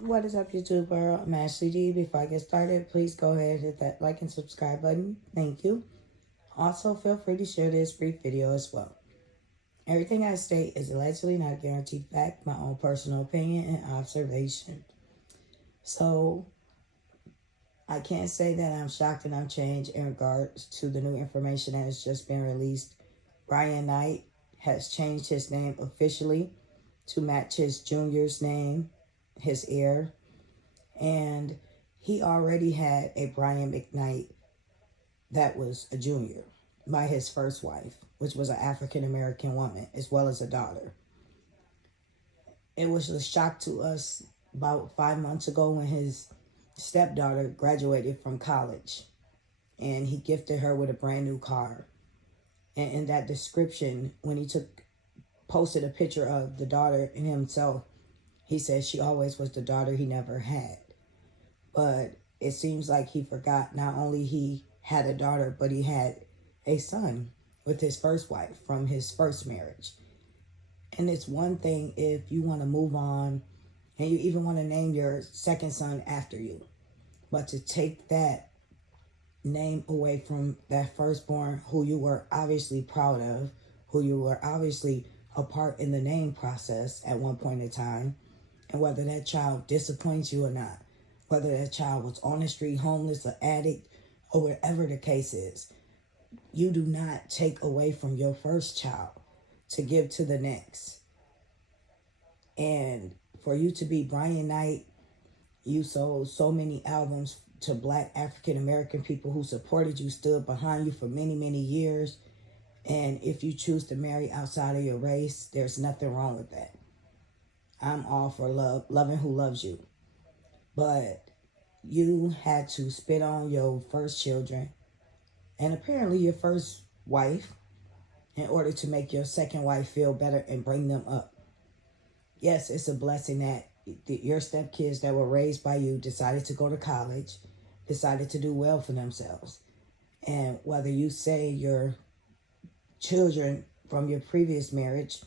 What is up, YouTube world? I'm Ashley D. Before I get started, please go ahead and hit that like and subscribe button. Thank you. Also, feel free to share this brief video as well. Everything I state is allegedly not a guaranteed fact, my own personal opinion and observation. So, I can't say that I'm shocked and I'm changed in regards to the new information that has just been released. Mcknight has changed his name officially to match his junior's name, his heir, and he already had a Brian Mcknight that was a junior by his first wife, which was an African-American woman, as well as a daughter. It was a shock to us about 5 months ago when his stepdaughter graduated from college, and he gifted her with a brand new car. And in that description, when he posted a picture of the daughter and himself, he said she always was the daughter he never had. But it seems like he forgot not only he had a daughter, but he had a son with his first wife from his first marriage. And it's one thing if you want to move on and you even want to name your second son after you. But to take that name away from that firstborn who you were obviously proud of, who you were obviously a part in the name process at one point in time, and whether that child disappoints you or not, whether that child was on the street, homeless, or addict, or whatever the case is, you do not take away from your first child to give to the next. And for you to be Brian Knight, you sold so many albums to Black African-American people who supported you, stood behind you for many, many years. And if you choose to marry outside of your race, there's nothing wrong with that. I'm all for loving who loves you. But you had to spit on your first children and apparently your first wife in order to make your second wife feel better and bring them up. Yes, it's a blessing that your stepkids that were raised by you decided to go to college, decided to do well for themselves. And whether you say your children from your previous marriage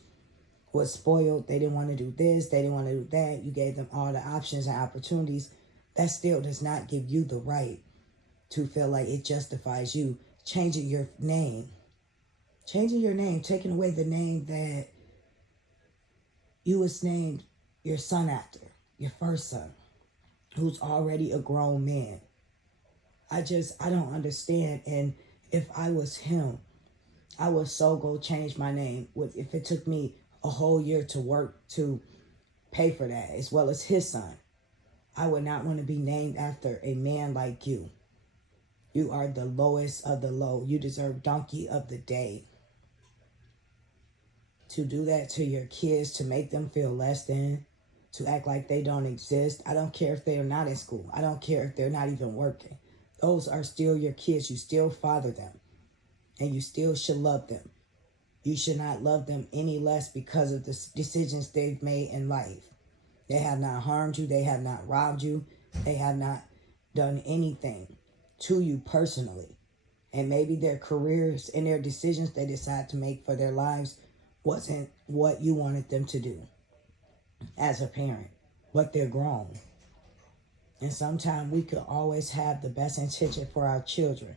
was spoiled, they didn't want to do this, they didn't want to do that, you gave them all the options and opportunities, that still does not give you the right to feel like it justifies you changing your name. Changing your name, taking away the name that you was named your son after, your first son, who's already a grown man. I don't understand. And if I was him, I would so go change my name. If it took me a whole year to work to pay for that, as well as his son, I would not want to be named after a man like you. You are the lowest of the low. You deserve donkey of the day. To do that to your kids, to make them feel less than, to act like they don't exist. I don't care if they're not in school. I don't care if they're not even working. Those are still your kids. You still father them. And you still should love them. You should not love them any less because of the decisions they've made in life. They have not harmed you. They have not robbed you. They have not done anything to you personally. And maybe their careers and their decisions they decide to make for their lives wasn't what you wanted them to do as a parent. But they're grown. And sometimes we could always have the best intention for our children.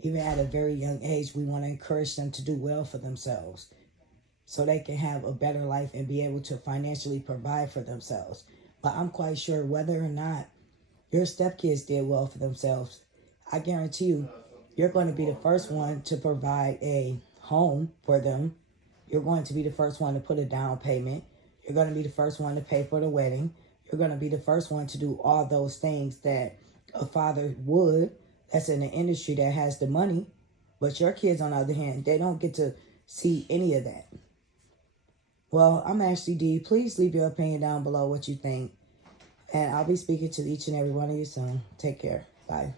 Even at a very young age, we want to encourage them to do well for themselves so they can have a better life and be able to financially provide for themselves. But I'm quite sure whether or not your stepkids did well for themselves, I guarantee you, you're going to be the first one to provide a home for them. You're going to be the first one to put a down payment. You're going to be the first one to pay for the wedding. You're going to be the first one to do all those things that a father would, that's in an industry that has the money. But your kids, on the other hand, they don't get to see any of that. Well, I'm Ashley D. Please leave your opinion down below what you think. And I'll be speaking to each and every one of you soon. Take care. Bye.